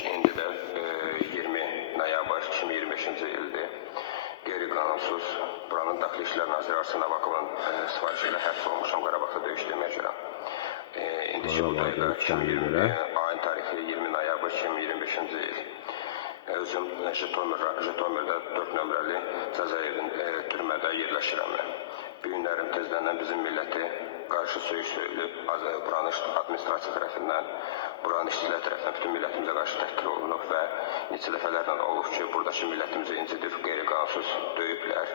İndi də 20 noyabr 2025-ci ildir. Qeyri-qanunsuz buranın Daxili İşlər naziri Arsen Avakovun sifarişi ilə həbs olmuşam Qarabağda döyüşdüyümə görə. İndiki buradayla ayın tarixi 20 noyabr 2025-ci il. Özüm Jitomirdə 4 nömrəli Cəzaevin türmədə yerləşirəm. Bu günlərim tezdən bizim milləti qarşı söyüş söyülüb, buranın administrasiya tərəfindən, buranın işçilər tərəfindən bütün millətimizə qarşı təhqir olunub və neçə dəfələrlə olub ki, buradakı millətimizi incidib, qeyri-qanunsuz döyüblər.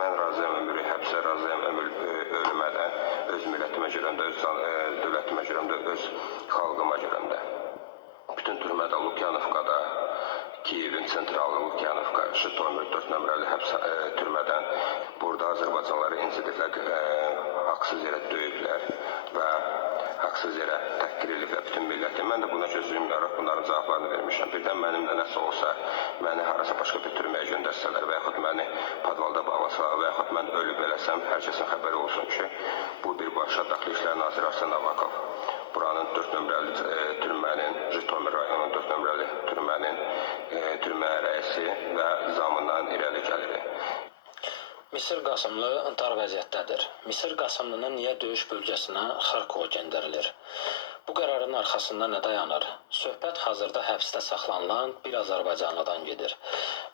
Mən razıyam ömrü həbsə, razıyam ömür ölümə də, öz millətimə görəm də, öz dövlətimə görəm də, öz xalqıma görəm də. Bütün türmədə Lukyanovkada, Kiyevin sentralı Lukyanovka, Jitomir 4 nömrəli türmədən burada Azərbaycanlıları incidiblər, haqsız yerə döyüblər və haqsız yerə təhqir ediblər bütün milləti. Mən də buna göz yumaraq bunların cavablarını vermişəm. Birdən mənimlə nəsə olsa, məni harasa başqa bir türməyə göndərsələr və yaxud məni podvalda bağlasalar və yaxud mən ölüb eləsəm, hər kəsin xəbəri olsun ki, bu birbaşa Daxili İşlər naziri Arsen Avakov buranın 4 nömrəli türmənin, Jitomir rayonunun 4 nömrəli türmənin türmə rəisi və zamından irəli gəlir. Misir Qasımlı dar vəziyyətdədir. Misir Qasımlının niyə döyüş bölgəsinə Xarkova göndərilir? Bu qərarın arxasında nə dayanır? Söhbət hazırda həbsdə saxlanılan bir Azərbaycanlıdan gedir.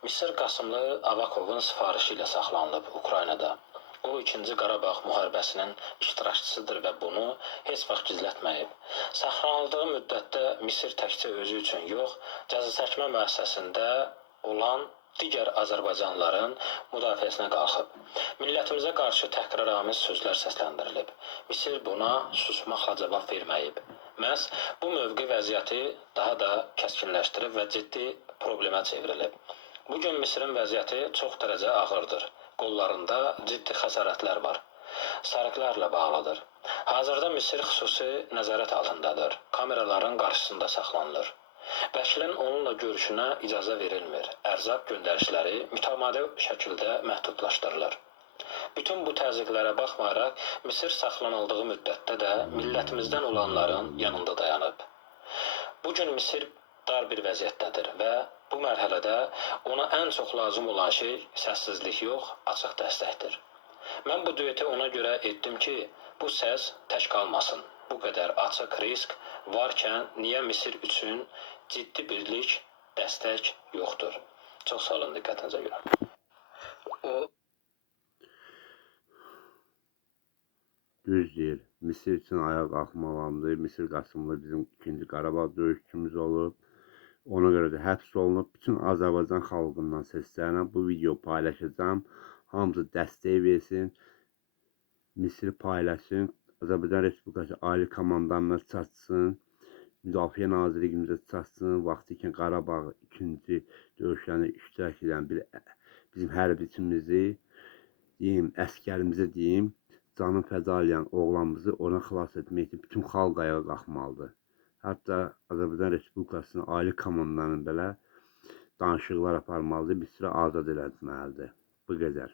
Misir Qasımlı Avakovun sifarişi ilə saxlanılıb Ukraynada. O, 2-ci Qarabağ müharibəsinin iştirakçısıdır və bunu heç vaxt gizlətməyib. Saxlanıldığı müddətdə Misir təkcə özü üçün yox, cəzaçəkmə müəssisəsində olan digər Azərbaycanlıların müdafiəsinə qalxıb. Millətimizə qarşı təhqiramiz sözlər səsləndirilib. Misir buna susmaqla cavab verməyib. Məhz bu mövqe vəziyyəti daha da kəskinləşdirib və ciddi problemə çevrilib. Bugün Misirin vəziyyəti çox dərəcə ağırdır. Qollarında ciddi xəsarətlər var. Sarıqlarla bağlıdır. Hazırda Misir xüsusi nəzarət altındadır. Kameraların qarşısında saxlanılır. Vəkilin onunla görüşünə icazə verilmir. Ərzaq göndərişləri mütəmadi şəkildə məhdudlaşdırılır. Bütün bu təzyiqlərə baxmayaraq, Misir saxlanıldığı müddətdə də millətimizdən olanların yanında dayanıb. Bugün Misir dar bir vəziyyətdədir və bu mərhələdə ona ən çox lazım olan şey səssizlik yox, açıq dəstəkdir. Mən bu dueti ona görə etdim ki, bu səs tək qalmasın. Bu qədər açıq risk varkən niyə Misir üçün ciddi birlik, dəstək yoxdur? Çox sağ olun, diqqətinizə görə. Düz deyir. Misir üçün ayağa qalxmalandı. Misir Qasımlı bizim 2-ci Qarabağ döyüşçümüz olub. Ona görə də həbs olunub. Bütün Azərbaycan xalqından səslənirəm. Bu video paylaşacağım. Hamısı dəstək versin. Misir paylaşsın. Azərbaycan Respublikası Ali Komandanına çatsın. Müdafiə Nazirliyimizə çatsın. Vaxtı ikən Qarabağ 2-ci döyüşlərində iştirak edən bizim hərbiçimizi deyim, əskərimizi deyim, canın fəda edən oğlanımızı ona xilas etmək üçün bütün xalq ayağa qalxmalıdır. Hətta Azərbaycan Respublikasının Ali Komandanı belə danışıqlar aparmalıdır, Misiri azad edilməlidir. Bu qədər.